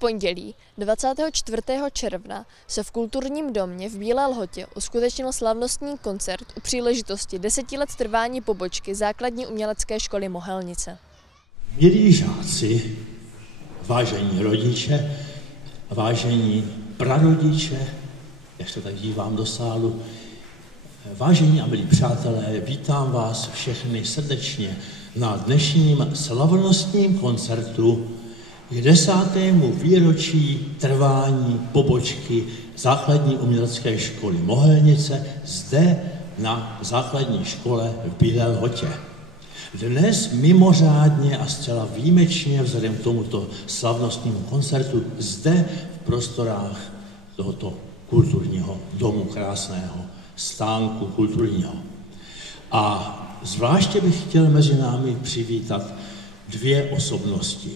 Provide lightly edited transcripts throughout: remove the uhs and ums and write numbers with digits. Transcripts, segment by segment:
pondělí 24. června se v Kulturním domě v Bílé Lhotě uskutečnil slavnostní koncert u příležitosti 10 let trvání pobočky Základní umělecké školy Mohelnice. Milí žáci, vážení rodiče, vážení prarodiče, jak se tak dívám do sálu, vážení a milí přátelé, vítám vás všechny srdečně na dnešním slavnostním koncertu k 10. výročí trvání pobočky Základní umělecké školy Mohelnice zde na základní škole v Bílé Lhotě. Dnes mimořádně a zcela výjimečně vzhledem k tomuto slavnostnímu koncertu zde v prostorách tohoto kulturního domu, krásného stánku kulturního. A zvláště bych chtěl mezi námi přivítat dvě osobnosti.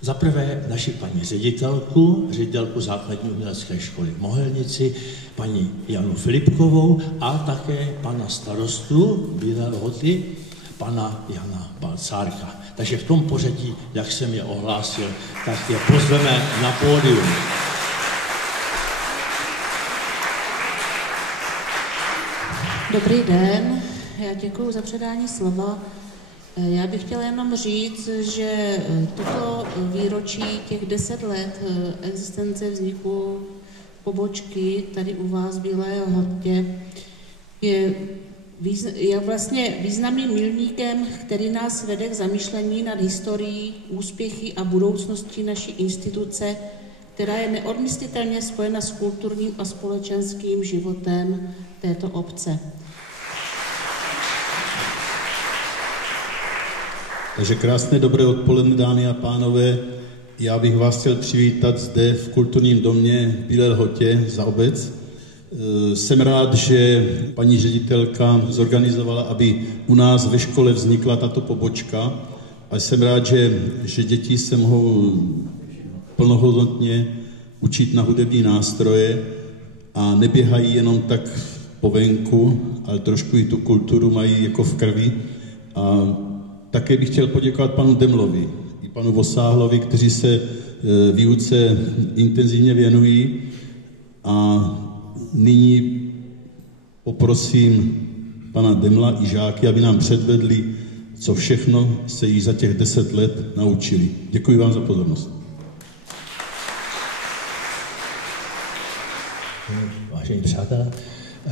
Za prvé naši paní ředitelku Základní umělecké školy v Mohelnici, paní Janu Filipkovou, a také pana starostu Bílé Lhoty, pana Jana Balcárka. Takže v tom pořadí, jak jsem je ohlásil, tak je pozveme na pódium. Dobrý den, já děkuji za předání slova. Já bych chtěla jenom říct, že toto výročí těch 10 let existence vzniku pobočky tady u vás v Bílé Lhotě je vlastně významným milníkem, který nás vede k zamýšlení nad historií, úspěchy a budoucností naší instituce, která je neodmyslitelně spojena s kulturním a společenským životem této obce. Takže krásné dobré odpoledne, dámy a pánové. Já bych vás chtěl přivítat zde v Kulturním domě v Bílé Lhotě za obec. Jsem rád, že paní ředitelka zorganizovala, aby u nás ve škole vznikla tato pobočka. A jsem rád, že děti se mohou plnohodnotně učit na hudební nástroje a neběhají jenom tak po venku, ale trošku i tu kulturu mají jako v krvi. A také bych chtěl poděkovat panu Demlovi i panu Vosáhlovi, kteří se výuce intenzivně věnují. A nyní poprosím pana Demla i žáky, aby nám předvedli, co všechno se jí za těch 10 let naučili. Děkuji vám za pozornost. Vážení přátelé,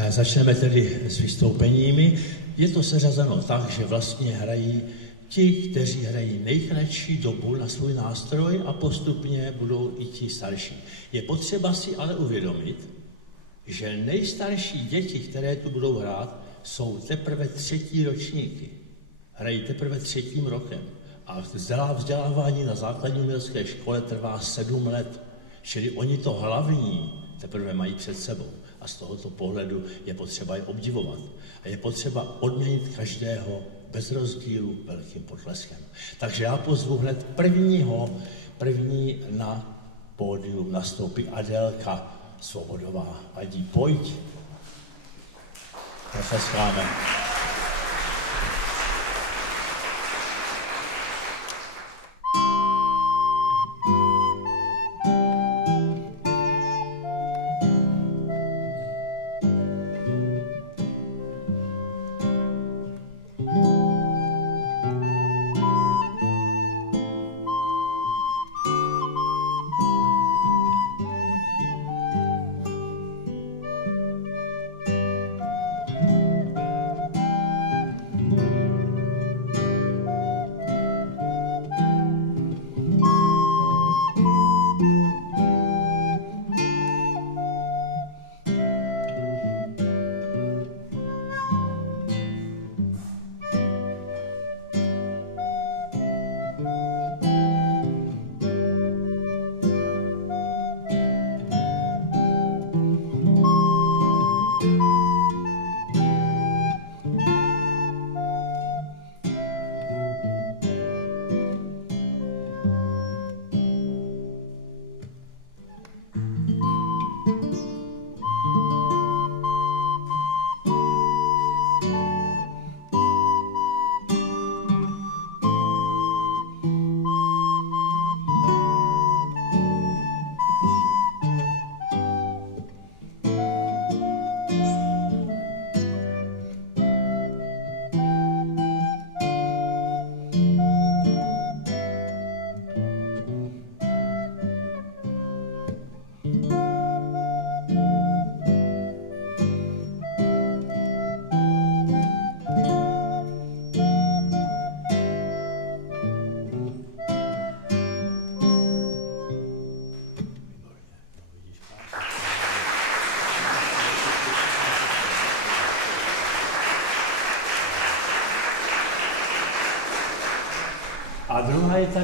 začneme tedy s vystoupeními. Je to seřazeno tak, že vlastně hrají ti, kteří hrají nejkratší dobu na svůj nástroj a postupně budou i ti starší. Je potřeba si ale uvědomit, že nejstarší děti, které tu budou hrát, jsou teprve 3. ročníky. Hrají teprve 3. rokem. A vzdělávání na základní umělecké škole trvá 7 let. Čili oni to hlavní teprve mají před sebou. A z tohoto pohledu je potřeba je obdivovat. A je potřeba odměnit každého bez rozdílu velkým potleskem. Takže já pozvu hned první na pódium nastoupí Adélka Svobodová. Adí, pojď. Zatleskáme.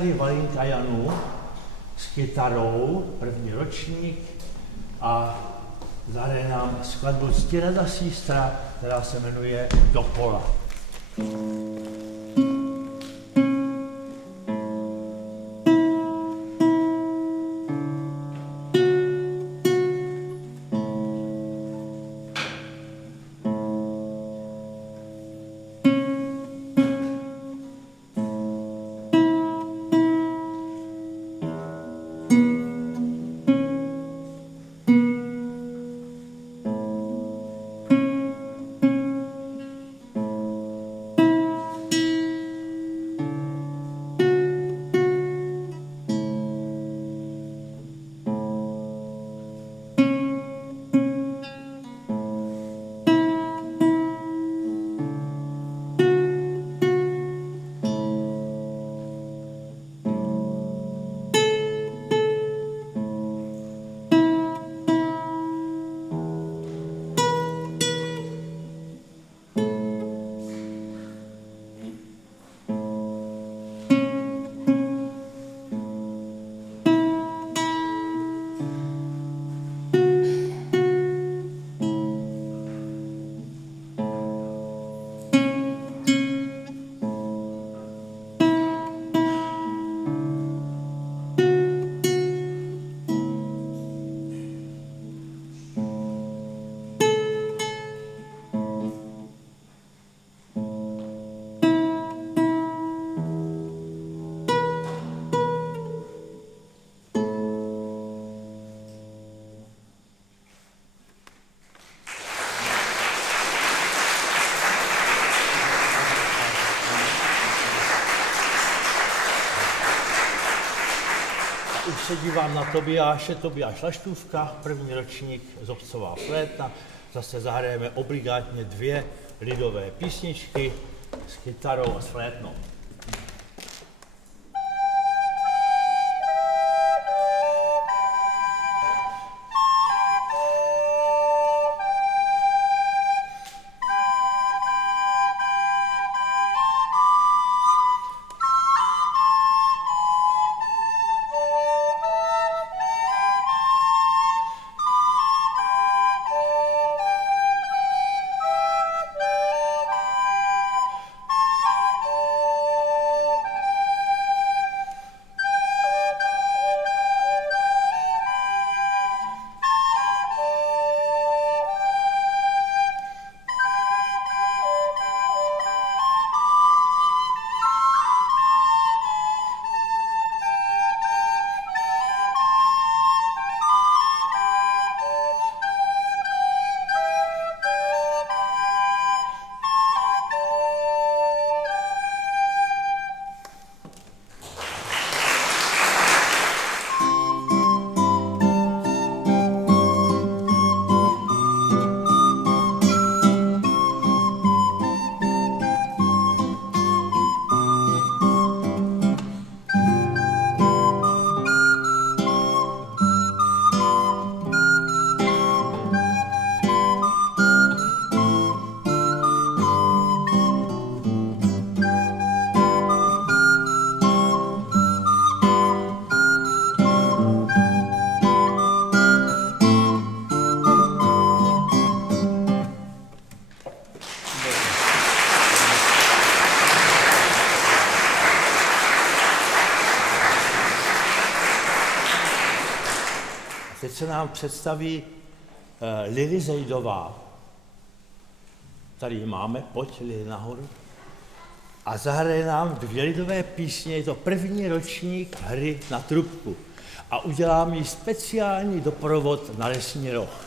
tady Valinka Janu s kytarou, první ročník, a zahraje nám skladbu Ctirada Sístra, která se jmenuje Do pola. Už se dívám na Tobiáše, Tobiáš Laštůvka, první ročník Zobcová flétna. Zase zahrajeme obligátně 2 lidové písničky s kytarou a s flétnou. Teď se nám představí Lily Zejdová. Tady ji máme, pojď Lily nahoru. A zahraje nám 2 lidové písně, je to první ročník hry na trubku. A udělám jí speciální doprovod na Lesní roh.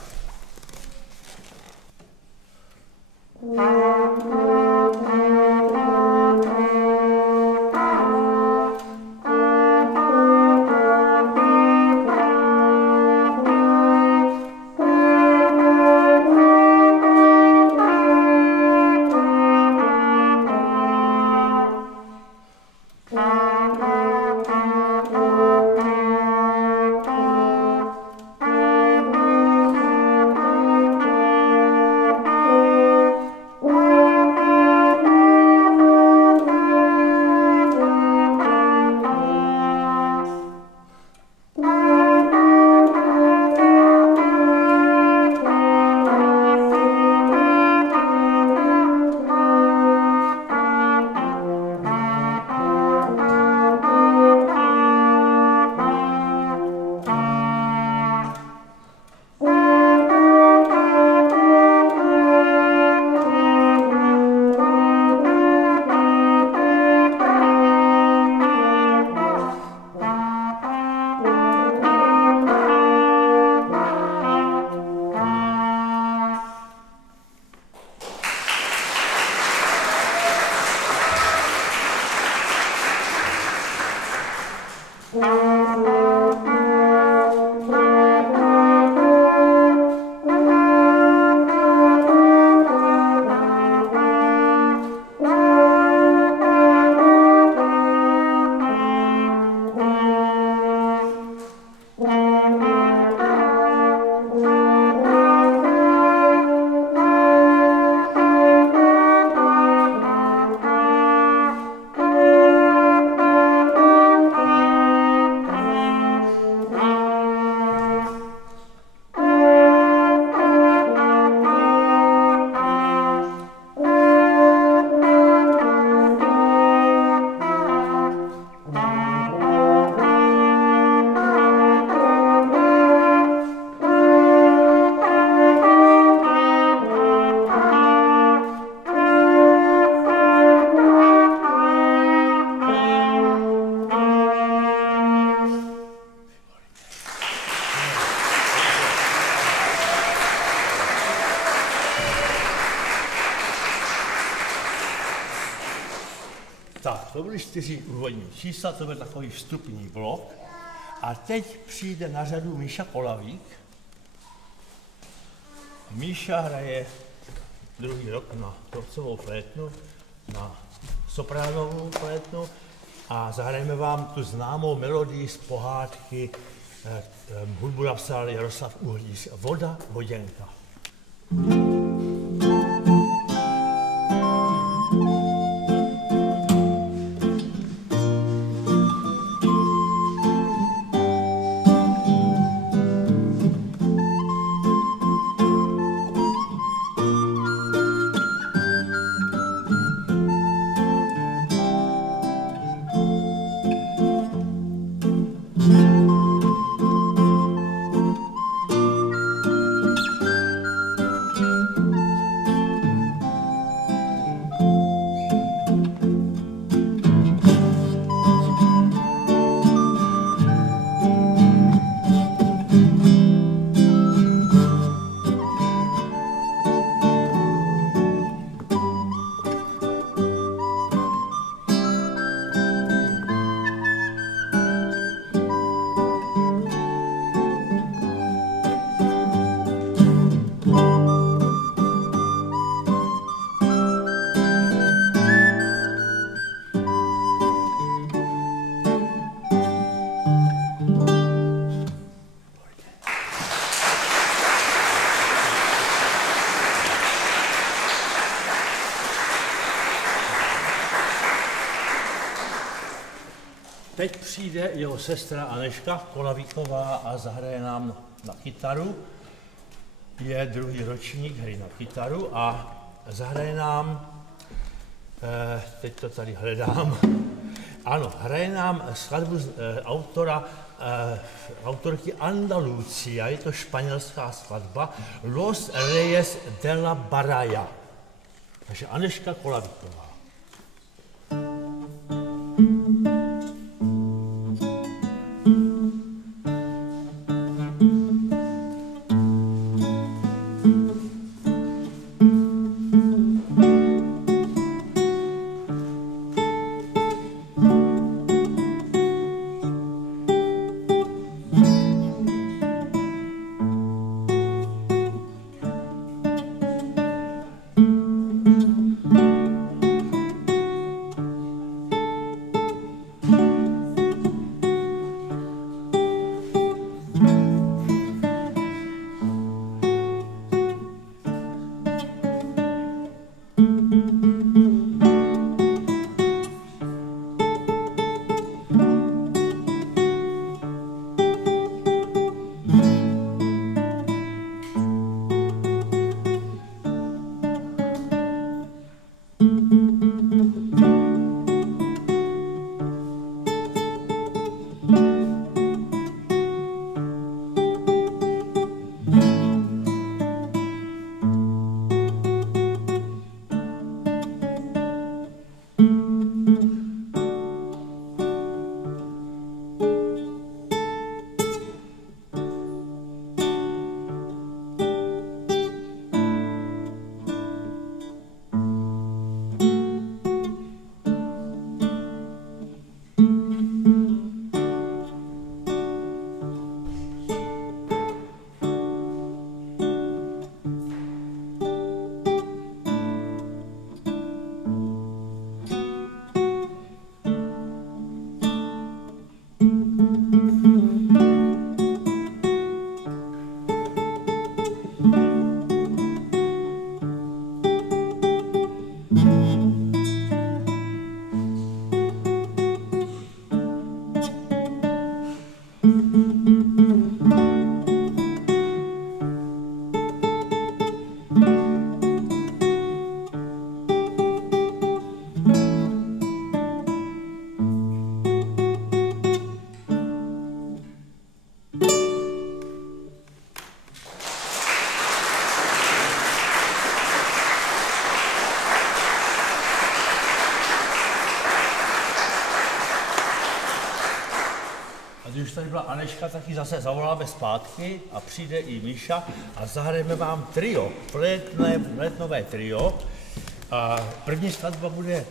Tak, to byly 4 úvodní čísla, to byl takový vstupní blok. A teď přijde na řadu Míša Kolavík. Míša hraje druhý rok na torcovou flétnu, na sopránovou flétnu a zahrajeme vám tu známou melodii z pohádky, hudbu napsal Jaroslav Uhlíř, Voda, voděnka. Teď přijde jeho sestra Anežka Kolavíková a zahraje nám na kytaru. Je druhý ročník hry na kytaru a zahraje nám, teď to tady hledám, ano, hraje nám skladbu autorky Andalucia, je to španělská skladba Los Reyes de la Baraya. Takže Anežka Kolavíková. tady byla Aneška, tak ji zase zavoláme zpátky a přijde i Míša a zahrajeme vám trio, flétnové trio. A první skladba bude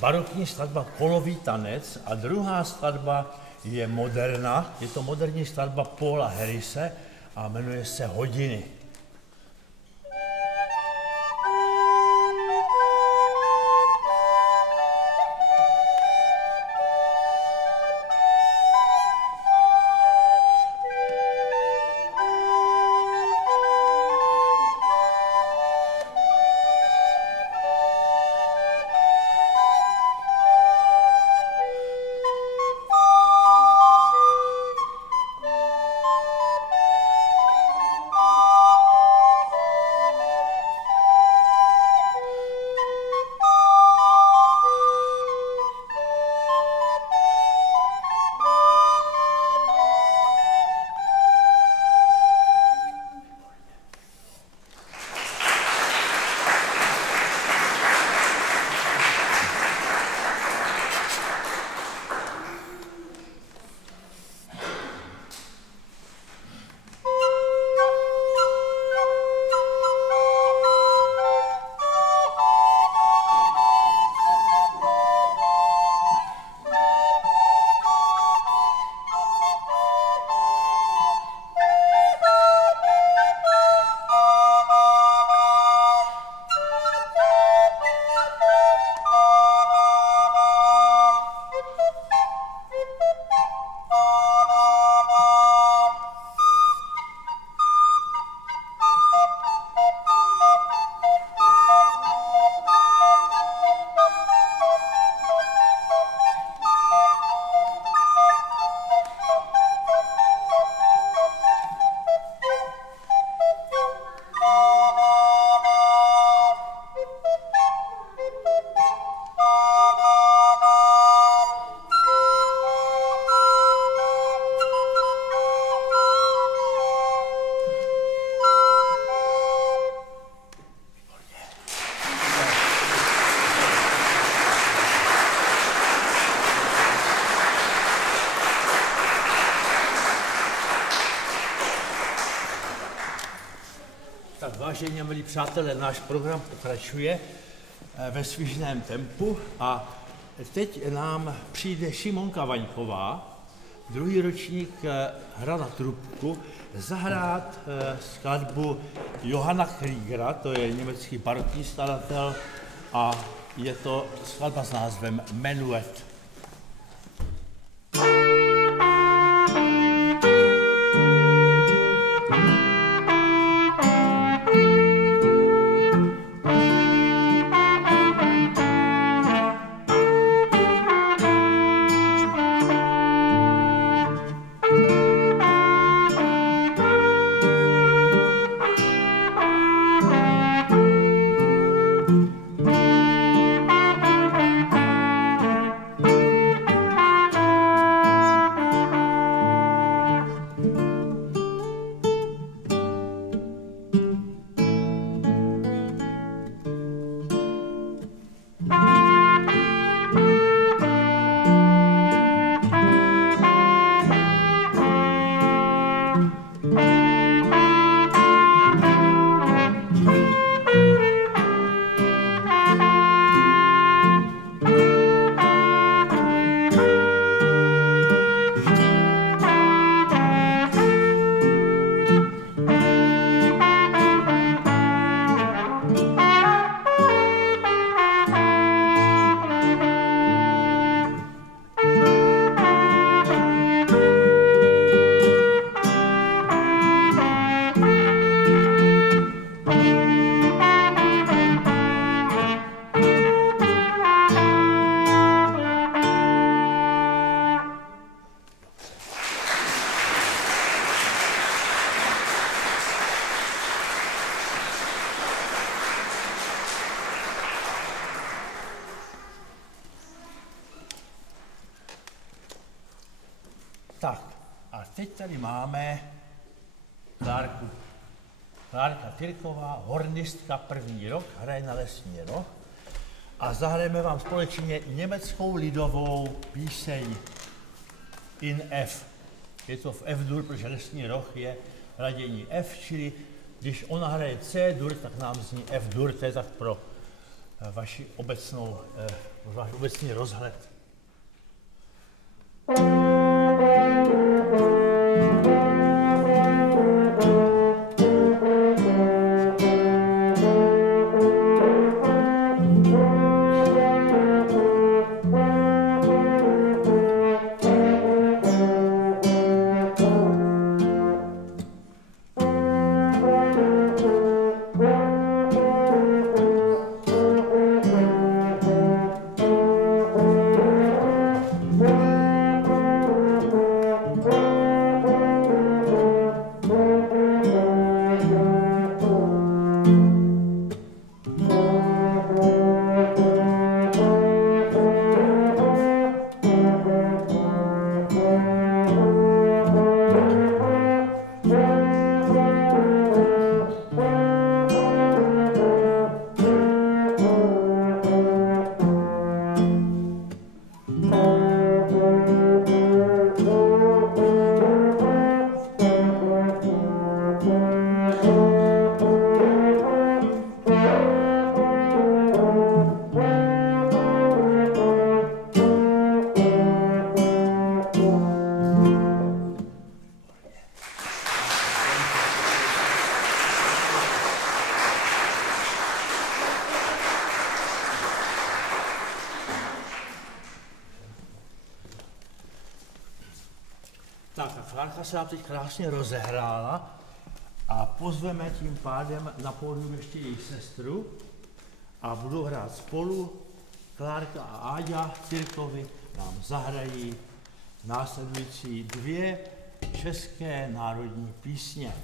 barokní skladba Polový tanec a druhá skladba je moderna, je to moderní skladba Paula Harrise a jmenuje se Hodiny. Tak vážení a milí přátelé, náš program pokračuje ve svižném tempu a teď nám přijde Šimonka Vaňková, druhý ročník hra na trubku, zahrát skladbu Johanna Kriegera, to je německý barokní skladatel a je to skladba s názvem Menuet. Tak a teď tady máme Klárku. Klárka Tyrková, hornistka, první rok, hraje na lesní roh a zahrajeme vám společně německou lidovou píseň In F. je to v F-dur, protože lesní roh je ladění F, čili když ona hraje C-dur, tak nám zní F-dur, to je tak pro váš obecný rozhled. Tak, ta Fránka se nám teď krásně rozehrála a pozveme tím pádem na pódium ještě její sestru a budou hrát spolu. Klárka a Áďa Cirkovi nám zahrají následující 2 české národní písně.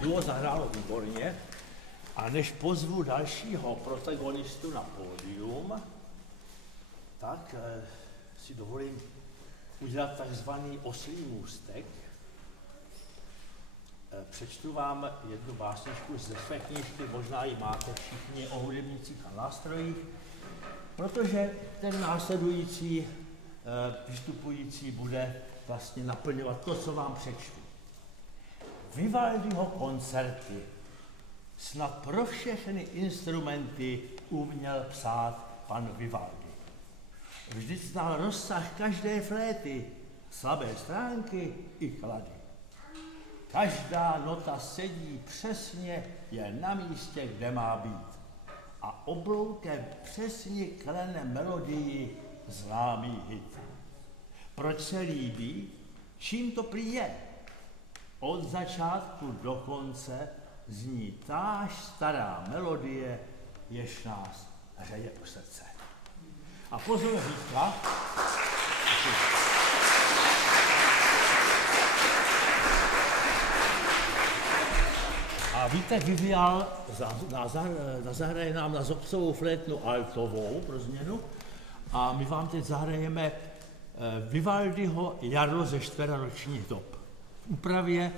Duo zahrálo výborně a než pozvu dalšího protagonistu na pódium, tak si dovolím udělat takzvaný oslí můstek. Přečtu vám jednu básničku ze své knížky, možná ji máte všichni o hudebnících a nástrojích, protože ten následující vystupující bude vlastně naplňovat to, co vám přečtu. Vivaldiho koncerty. Snad pro všechny instrumenty uměl psát pan Vivaldi. Vždyť znal rozsah každé fléty, slabé stránky i klady. Každá nota sedí přesně, je na místě, kde má být. A obloukem přesně klene melodii známý hit. Proč se líbí? Čím to prý je? Od začátku do konce zní táž stará melodie, jež nás hřeje u srdce. A pozor, Vítka. A Vítek vyvíjal, zahraje nám na zobcovou flétnu altovou pro změnu a my vám teď zahrajeme Vivaldiho Jaro ze 4ročních dob. V úpravě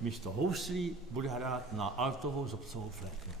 místo houslí bude hrát na altovou zobcovou flétnu.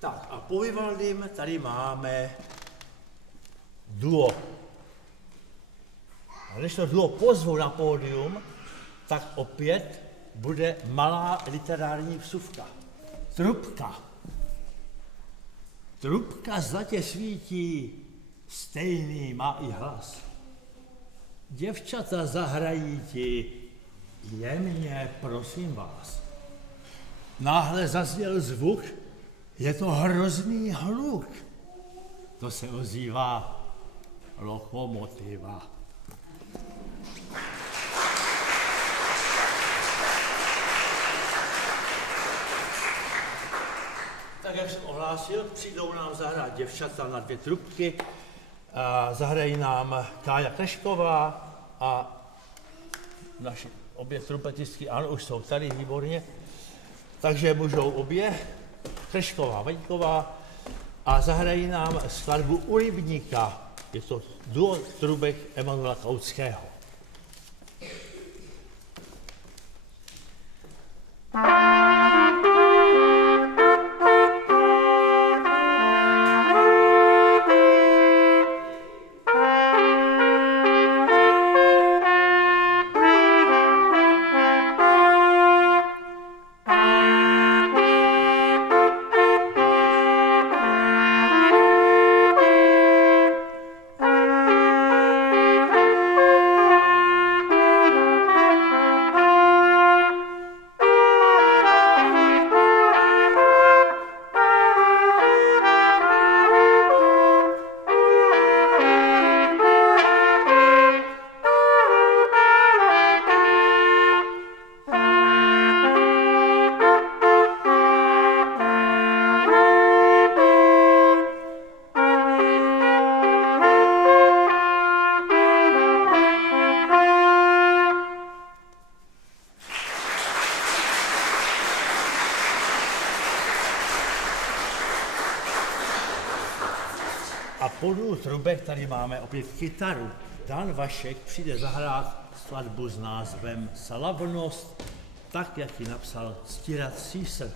Tak a po Vivaldym tady máme duo. A když to duo pozvu na pódium, tak opět bude malá literární vsuvka. Trubka. Trubka zlatě svítí, stejný má i hlas. Děvčata zahrají ti, jemně prosím vás. Náhle zazněl zvuk, je to hrozný hluk. To se ozývá lokomotiva. Tak jak jsem ohlásil, přijdou nám zahrát děvčata na 2 trubky. Zahrají nám Kája Klešková a naši obě trumpetistky, ano, už jsou tady, výborně. Takže můžou obě, Klešková, Vaňková, a zahrají nám skladbu U rybníka. Je to duo trubek Emanuela Kautského. A po duo trubek tady máme opět kytaru. Dan Vašek přijde zahrát skladbu s názvem Slavnost, tak, jak ji napsal Ctirad Císař.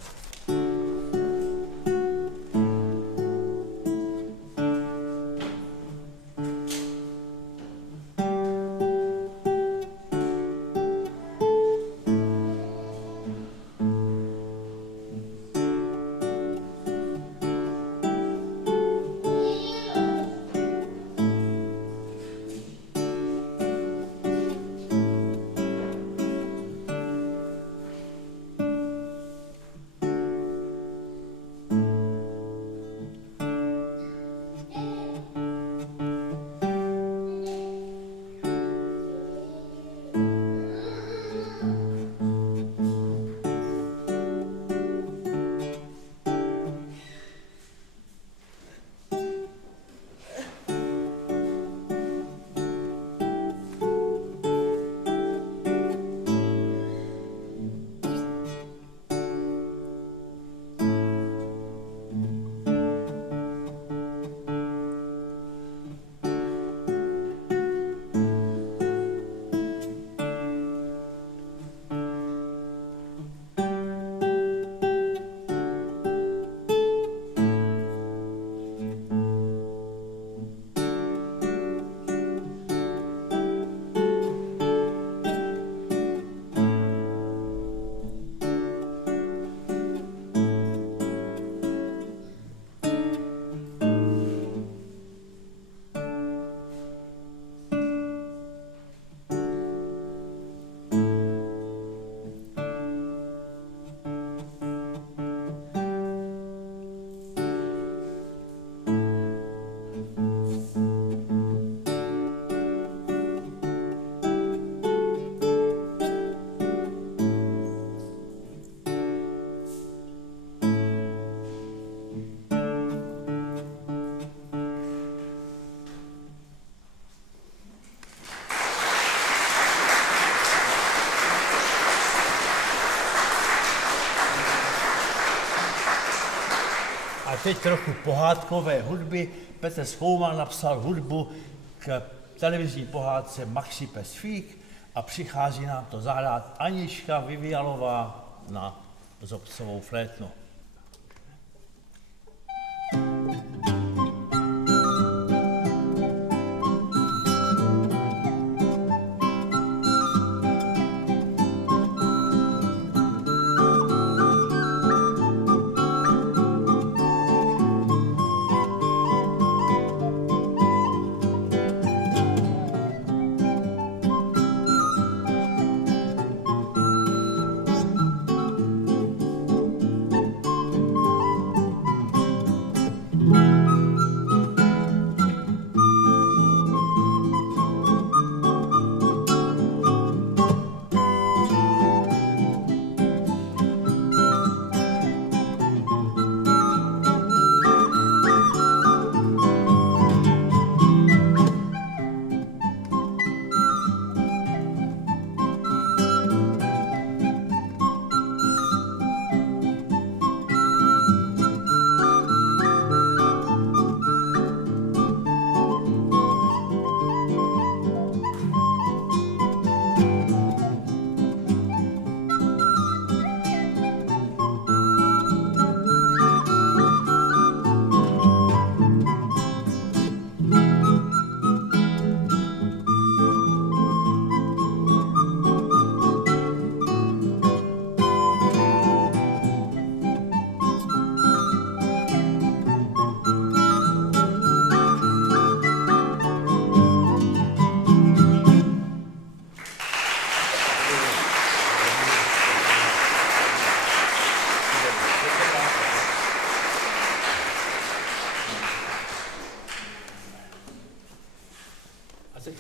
teď trochu pohádkové hudby. Petr Skoumal napsal hudbu k televizní pohádce Maxi pes Fík a přichází nám to zahrát Anička Vyvialová na zobcovou flétnu.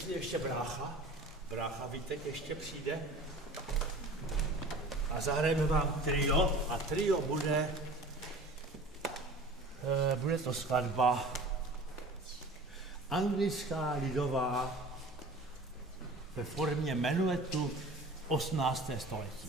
Ještě brácha Vítek ještě přijde a zahrajeme vám trio a trio bude to skladba anglická lidová ve formě menuetu 18. století.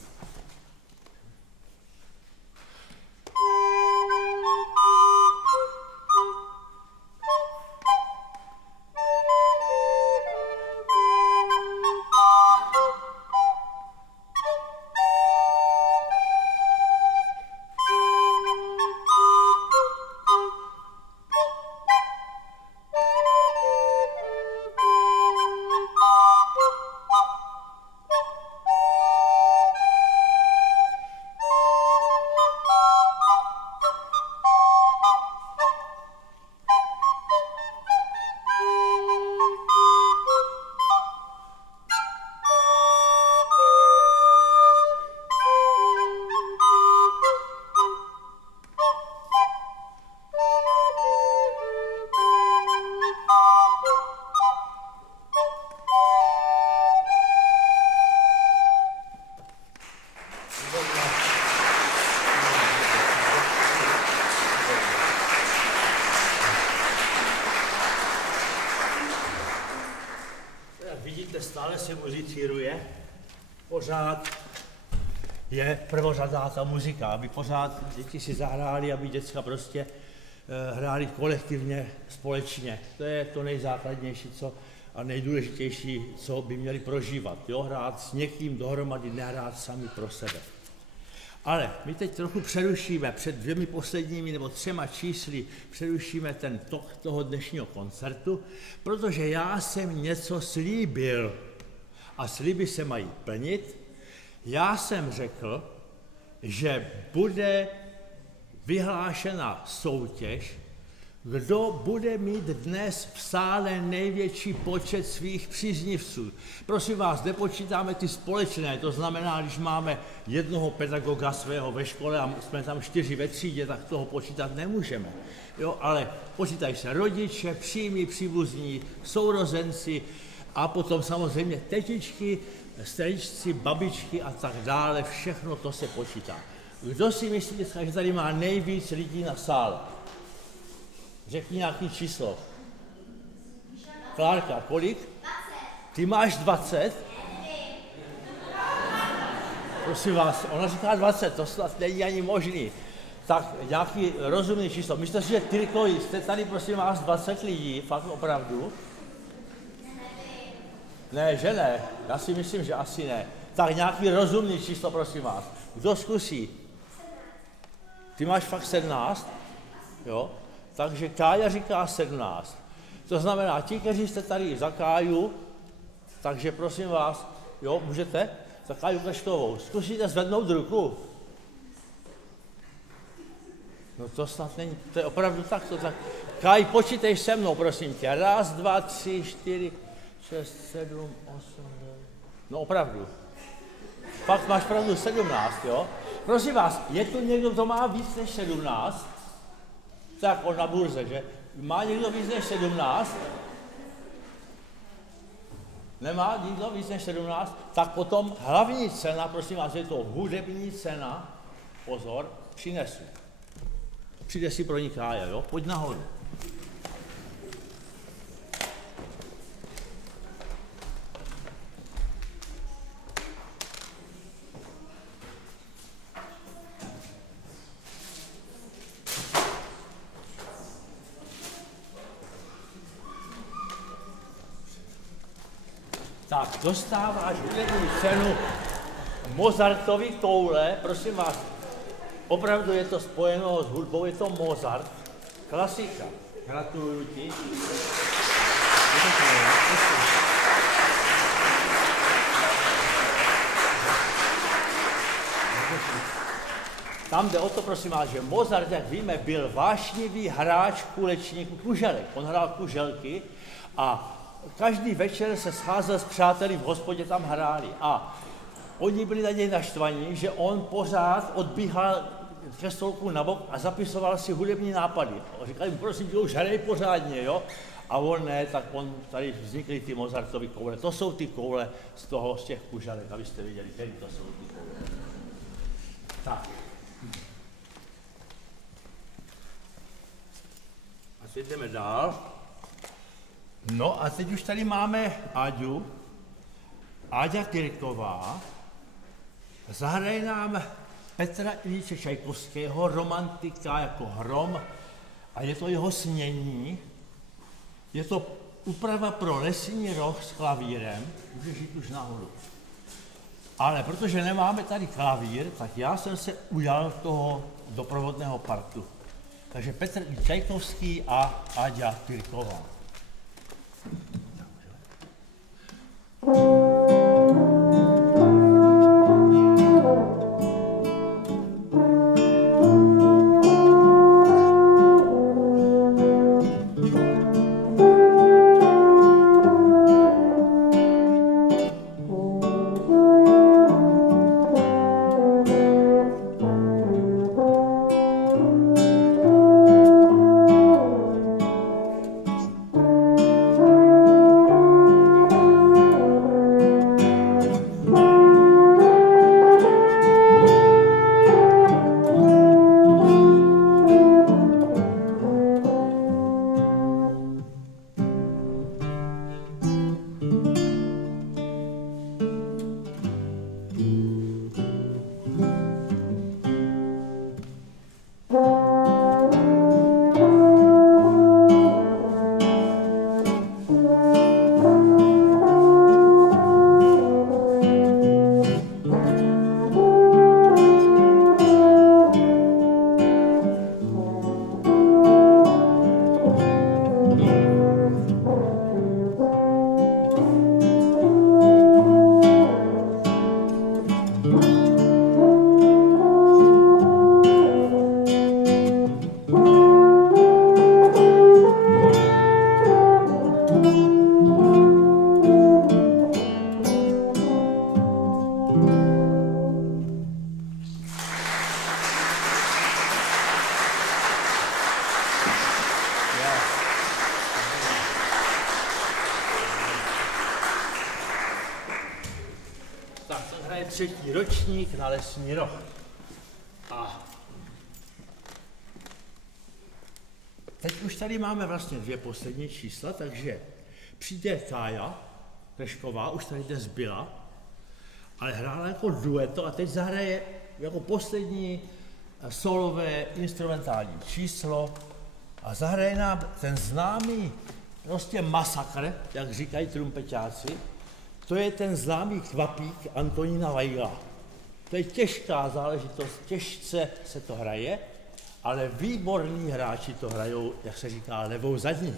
Stále se muzicíruje, pořád je prvořadá ta muzika, aby pořád děti si zahráli, aby děcka prostě hráli kolektivně, společně. To je to nejzákladnější a nejdůležitější, co by měli prožívat. Jo? Hrát s někým dohromady, nehrát sami pro sebe. Ale my teď trochu přerušíme, před 2 posledními nebo 3 čísly přerušíme ten tok toho dnešního koncertu, protože já jsem něco slíbil a sliby se mají plnit. Já jsem řekl, že bude vyhlášena soutěž, kdo bude mít dnes v sále největší počet svých příznivců. Prosím vás, nepočítáme ty společné, to znamená, když máme jednoho pedagoga svého ve škole a jsme tam 4 ve třídě, tak toho počítat nemůžeme. Jo, ale počítají se rodiče, přímí příbuzní, sourozenci a potom samozřejmě tetičky, strýčci, babičky a tak dále, všechno to se počítá. Kdo si myslíte, že tady má nejvíc lidí na sále? Řekni nějaký číslo. Klárka, kolik? 20. Ty máš 20? Prosím vás, ona říká 20, to snad není ani možný. Tak nějaký rozumný číslo. Myslíte si, že Tyrkovi, jste tady prosím vás 20 lidí, fakt opravdu? Ne, že ne. Já si myslím, že asi ne. Tak nějaký rozumný číslo, prosím vás. Kdo zkusí? Ty máš fakt 17? Jo? Takže Kája říká 17. To znamená, ti, kteří jste tady za Káju, takže prosím vás, jo, můžete? Za Káju Kleštovou. Zkusíte zvednout ruku? No to snad není, to je opravdu tak. Káj, počítej se mnou, prosím tě. 1, 2, 3, 4, 6, 7, 8, 9. No opravdu. Fakt máš pravdu 17, jo? Prosím vás, je tu někdo, kdo má víc než 17? Tak on na burze, že? Má někdo víc než 17? Nemá nikdo víc než 17? Tak potom hlavní cena, prosím vás, je to hudební cena, pozor, přinesu. Přijde si pro ní Kája, jo? Pojď nahoru. Tak, dostáváš hudební cenu Mozartovy koule, prosím vás, opravdu je to spojeno s hudbou, je to Mozart, klasika. Gratuluju ti. Tam jde o to, prosím vás, že Mozart, jak víme, byl vášnivý hráč kulečníků kuželek. On hrál kuželky a každý večer se scházel s přáteli v hospodě, tam hráli. A oni byli na něj naštvaní, že on pořád odbíhal ke stolku na bok a zapisoval si hudební nápady. Říkali mu, prosím tě, už hrej pořádně, jo? A on ne, tak on tady vznikly ty Mozartovy koule. To jsou ty koule z těch kuželek, abyste viděli, který to jsou ty koule. Tak. A teď jdeme dál. No a teď už tady máme Áďu. Áďa Tyrková zahraje nám Petra Iljiče Čajkovského, romantika jako hrom, a je to jeho snění. Je to úprava pro lesní roh s klavírem, můžeš jít už nahoru. Ale protože nemáme tady klavír, tak já jsem se ujal toho doprovodného partu. Takže Petr Čajkovský a Áďa Tyrková. Třetí ročník na lesní roh. A teď už tady máme vlastně 2 poslední čísla, takže přijde Kája Klešková, už tady dnes byla, ale hrála jako dueto a teď zahraje jako poslední solové instrumentální číslo a zahraje nám ten známý prostě masakr, jak říkají trumpeťáci. To je ten známý Kvapík Antonína Weigla. To je těžká záležitost, těžce se to hraje, ale výborní hráči to hrajou, jak se říká, levou zadní.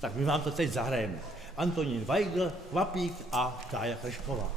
Tak my vám to teď zahrajeme. Antonín Weigl, Kvapík a Kája Kršková.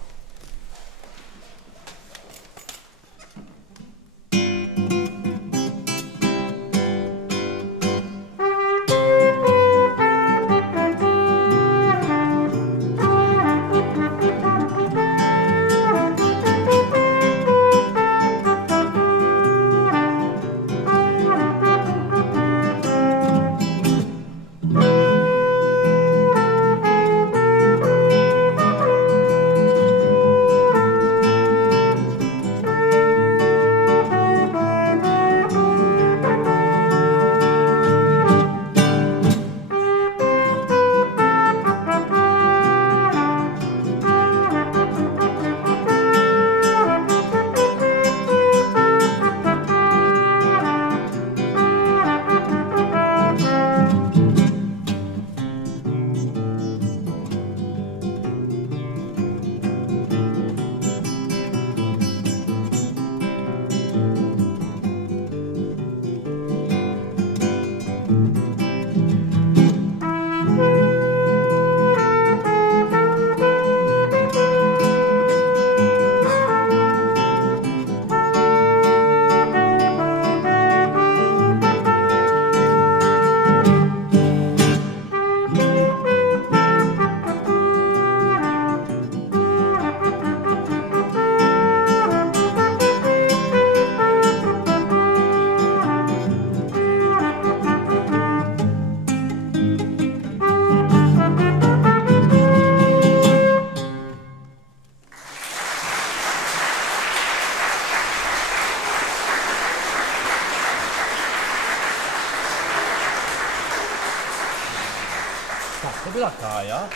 To byla Kája.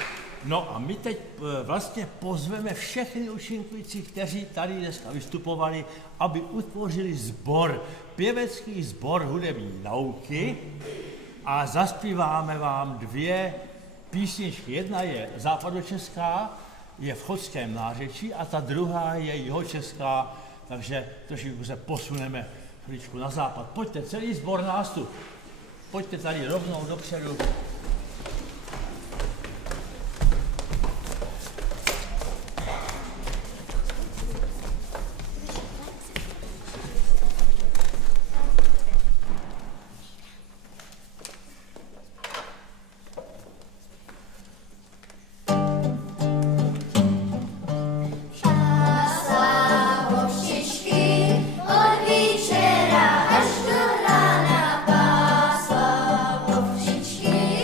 No a my teď vlastně pozveme všechny účinkující, kteří tady dneska vystupovali, aby utvořili sbor, pěvecký sbor hudební nauky a zaspíváme vám dvě písničky. Jedna je západočeská, je v Chodském nářečí a ta druhá je jihočeská, takže trošku se posuneme chvíličku na západ. Pojďte, celý sbor nástup. Pojďte tady rovnou dopředu. Od večera až do rána pásla ovčičky.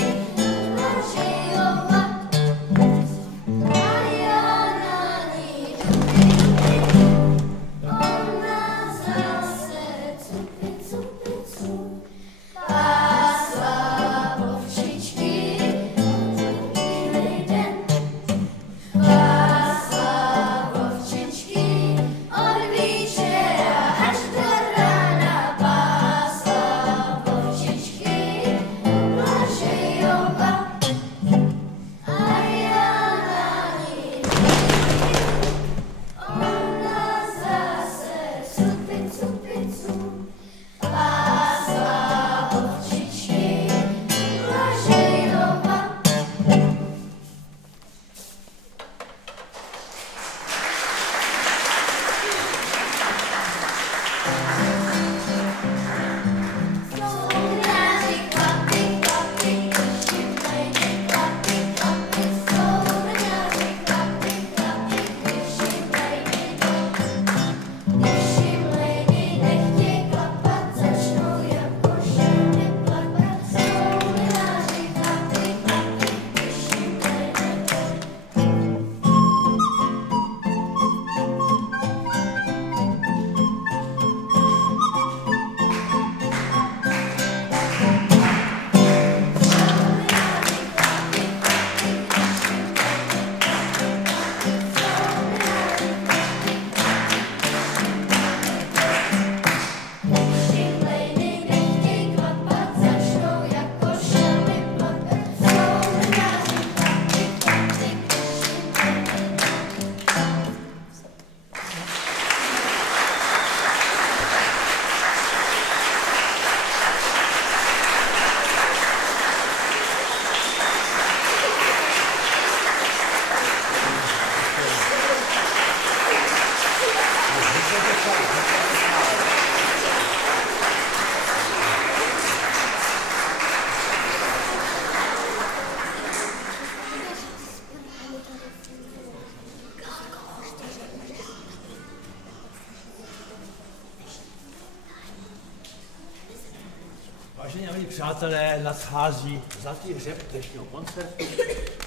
přátelé, nadchází zlatý hřeb dnešního koncertu.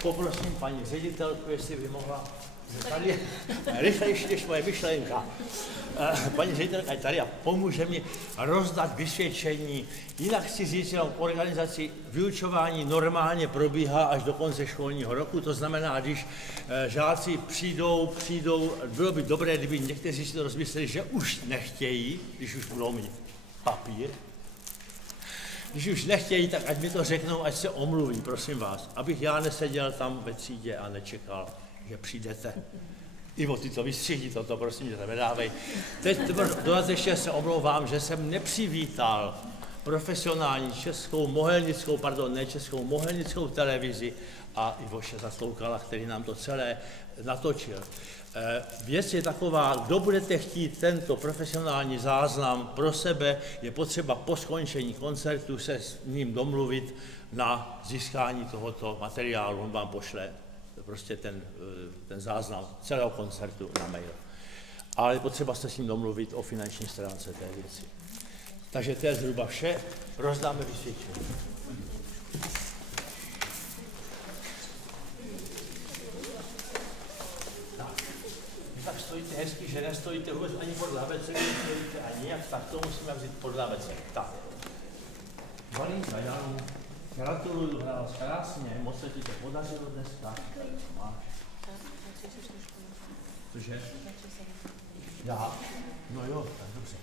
Poprosím paní ředitelku, jestli by mohla tady rychlejší než moje myšlenka. Paní ředitelka je tady a pomůže mi rozdat vysvědčení. Jinak chci říct jenom organizaci vyučování normálně probíhá až do konce školního roku. To znamená, když žáci přijdou, bylo by dobré, kdyby někteří si to rozmysleli, že už nechtějí, když už budou mít papír. Když už nechtějí, tak ať mi to řeknou, ať se omluví, prosím vás, abych já neseděl tam ve třídě a nečekal, že přijdete. Ivo, ty to vystřihni, toto prosím tě, nedávej. Teď dodatečně se omlouvám, že jsem nepřivítal profesionální českou mohelnickou televizi a Ivoše Zasloukala, který nám to celé natočil. Věc je taková, kdo budete chtít tento profesionální záznam pro sebe, je potřeba po skončení koncertu se s ním domluvit na získání tohoto materiálu. On vám pošle prostě ten záznam celého koncertu na mail. Ale je potřeba se s ním domluvit o finanční stránce té věci. Takže to je zhruba vše. Rozdáme vysvědčení. Tak stojíte hezky, že nestojíte vůbec ani pod lavecek, nestojíte ani jak, tak to musíme vzít pod lavecek. Tak. Valinka Janu, gratuluju, hrála krásně, moc se ti to podařilo dneska. Máš. Cože? Já? No jo, tak dobře.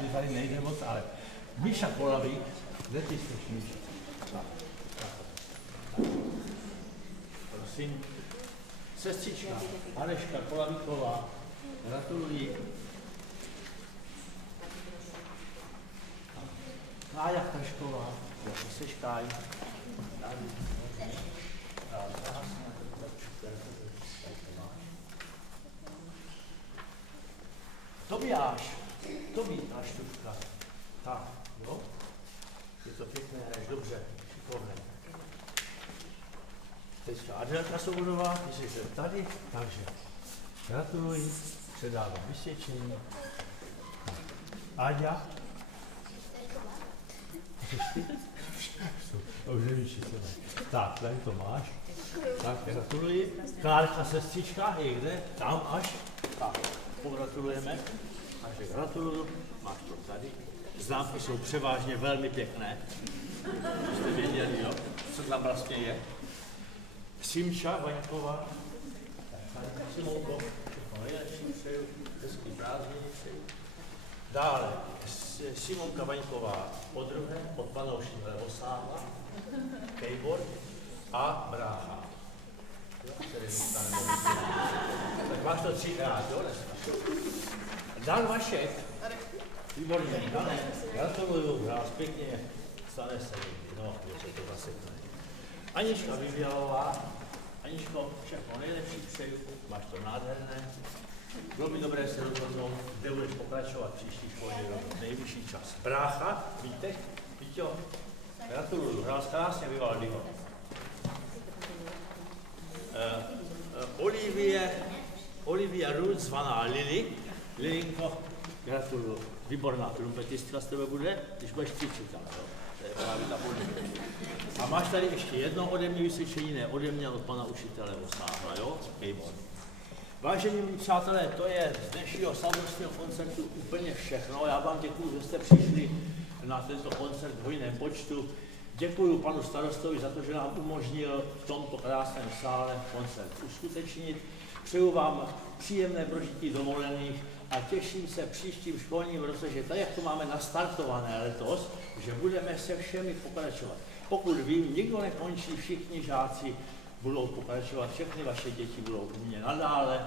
Oni tady nejde moc, ale Míša Kolavík, kde ty jsi, Míša? Tak. Prosím. Sestřička Aneška Kolavíková, gratuluji. Kája Kašková, jak seš Káj. Tobiáš Tuška. Tak, jo? Je to pěkné, hraješ dobře, šikovné. Teďka Adelka Svobodová, ty jsi tady, takže gratuluji, předávám vysvědčení. Áďa. Tak, tady to máš. Tak, gratuluji. Klárka sestřička, je kde? Tam až. Tak, pogratulujeme. Takže gratuluju, máš to tady. Známky jsou převážně velmi pěkné. Jste věděli, jo? Co tam vlastně je? Simča Vaňková, Simonko, všechno nejlepší přeju, hezký prázdniny přeju. Dále Simonka Vaňková podruhé, od panoušky Levosáva, keyboard a brácha. Tak máš to 3krát, jo? Dan Vašek, výborně, Dane, gratuluju, hrál pěkně, stane se někdy, no, je to zase tady. Anička Vyvělová, Aničko, všechno nejlepší přeju, máš to nádherné. Bylo by dobré se rozhodnout, kde budeš pokračovat příští školní rok, nejvyšší čas. Brácha, Vítek, Víťo, gratuluju, hrál krásně Vivaldiho. Olivia Ruth, zvaná Lili, Lilinko, gratuluju, výborná trumpetistka z tebe bude, když budeš cvičit tam, jo. To je právě ta podmínka. A máš tady ještě jedno ode mě vysvědčení, ne ode mě, od pana učitele Vosáva, jo? Keyboard. Vážení přátelé, to je z dnešního slavnostního koncertu úplně všechno. Já vám děkuji, že jste přišli na tento koncert v hojném počtu. Děkuji panu starostovi za to, že nám umožnil v tomto krásném sále koncert uskutečnit. Přeju vám příjemné prožití dovolených a těším se příštím školním roce, že tak, jak to máme nastartované letos, že budeme se všemi pokračovat. Pokud vím, nikdo nekončí, všichni žáci budou pokračovat, všechny vaše děti budou u mě nadále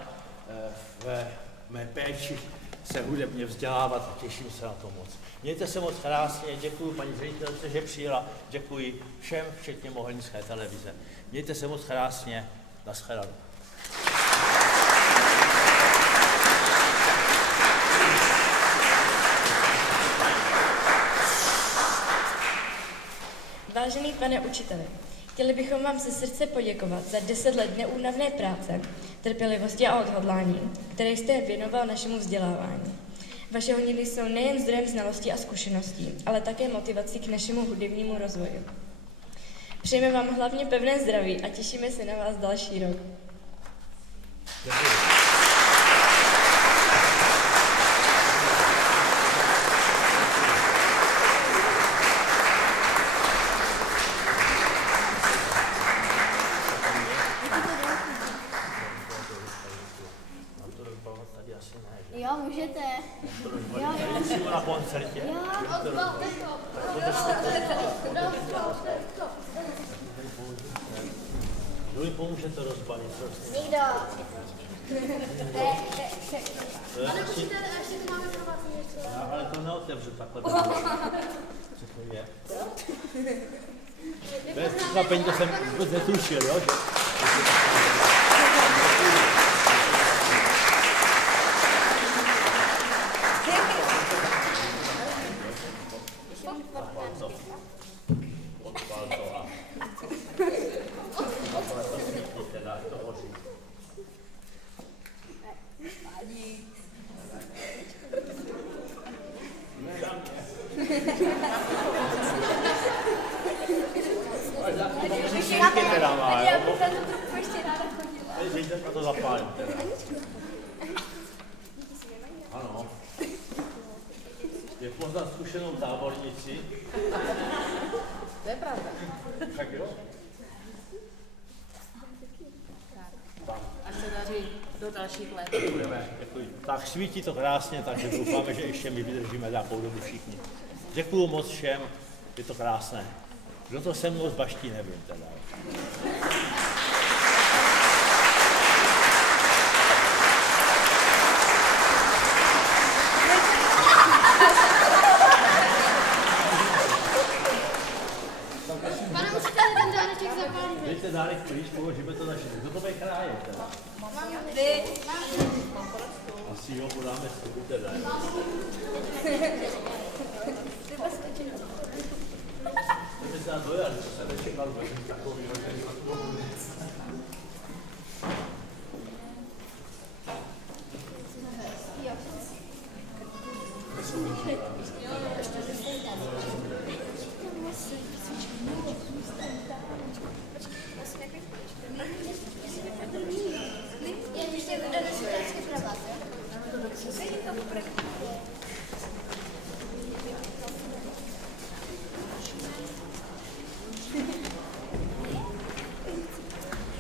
v mé péči se hudebně vzdělávat a těším se na to moc. Mějte se moc krásně, děkuji paní ředitelce, že přijela, děkuji všem, včetně Mohelnické televize. Mějte se moc krásně, nashledanou. Vážený pane učiteli, chtěli bychom vám ze srdce poděkovat za 10 let neúnavné práce, trpělivosti a odhodlání, které jste věnoval našemu vzdělávání. Vaše honiny jsou nejen zdrojem znalostí a zkušeností, ale také motivací k našemu hudebnímu rozvoji. Přejeme vám hlavně pevné zdraví a těšíme se na vás další rok. Jo, můžete. Jo, na koncertě. Kdo mi pomůže to rozbalit? Nikdo. Ale musíte, ještě to máme pro vás něco. Ale to neotevřu takhle. Všechno je. Bez překvapení, to jsem vůbec netušil, jo? To zapálím. Ano. Je poznat zkušenou tábornici. To je pravda. Tak jo. Až se daří do dalších let. Tak svítí to krásně, takže doufáme, že ještě my vydržíme nějakou dobu všichni. Děkuju moc všem, je to krásné. Kdo to se mnou zbaští, nevím teda. Pane, musíte ten dáreček zapálit. Dejte dárek plíš, položíme to na všechny. Kdo to bude krájet teda? Asi jo, podáme si teda. Kdyby se nám dojel, že se nečekal, že takový rozhodný.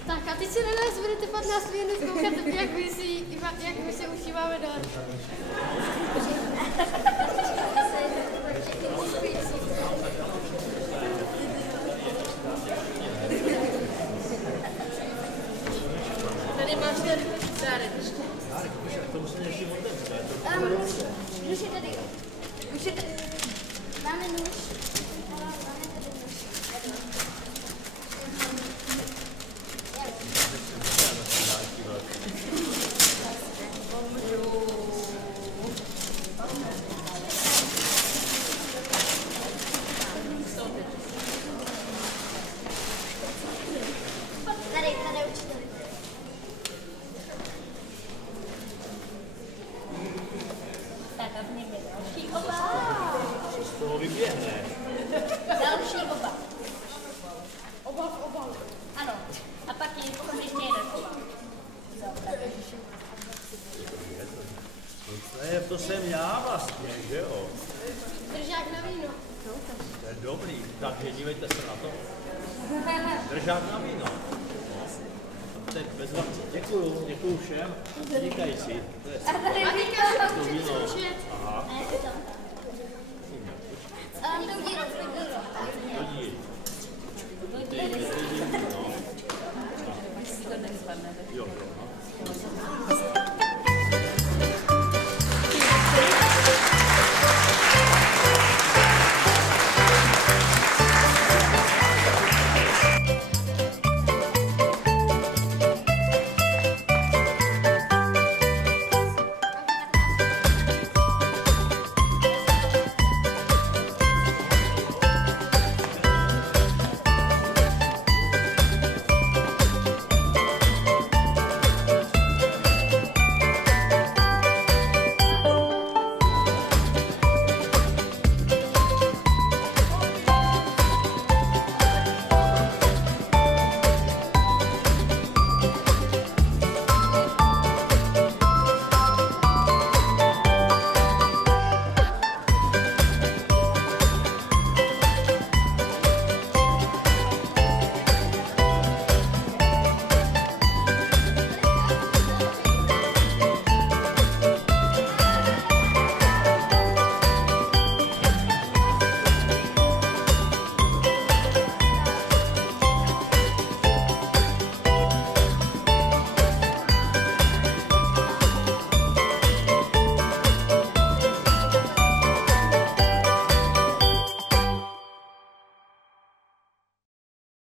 Tak a teď se na nás budete 15 minut koukat, jak my se užíváme dál. Tady máš ten dárek. Nůž je tady. Máme nůž. Máme tady nůž. Tady učiteli. Tak a v někde další oba. Co z toho vyběhne? Další oba. Oba v obalu. Ano. A pak je potom ještě jeden obal. To jsem já vlastně, že jo? Držák na víno. To je dobrý, takže dívejte se na to. Držák na víno. Teď bezvadně. Děkuju všem. Vynikající. To je A tady víno. víno. Aha. A jak je to?